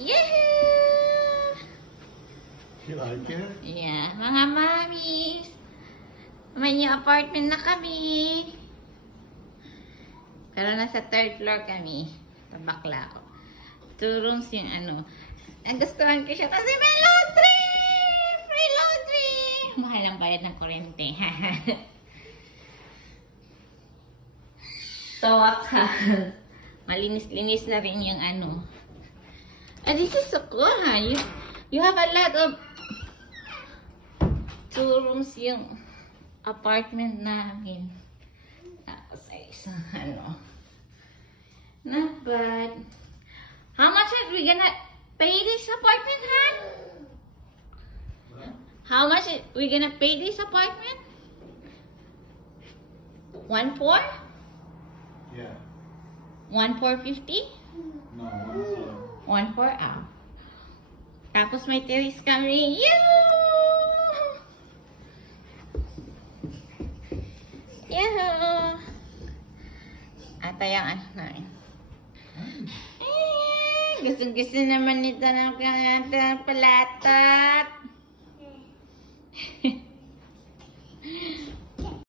Yahoo! You like it? Yeah, mga mommies. May new apartment na kami. Pero nasa third floor kami. Tabakla ko. 2 rooms yung ano. Nagustuhan ko siya kasi may laundry! Free laundry! Mahal ang bayad ng kuryente. So, malinis-linis na rin yung ano. This is so cool, ha? You have a lot of 2 rooms yung apartment namin. Tapos ay isang ano. Not bad. How much are we gonna pay this apartment, ha? How much are we gonna pay this apartment? 1.4? Yeah. 1.450? No, 1.4, ah. Tapos may terrace kami. Yahoo! Yahoo! At yung ano namin. Gusto naman nito ng palatot.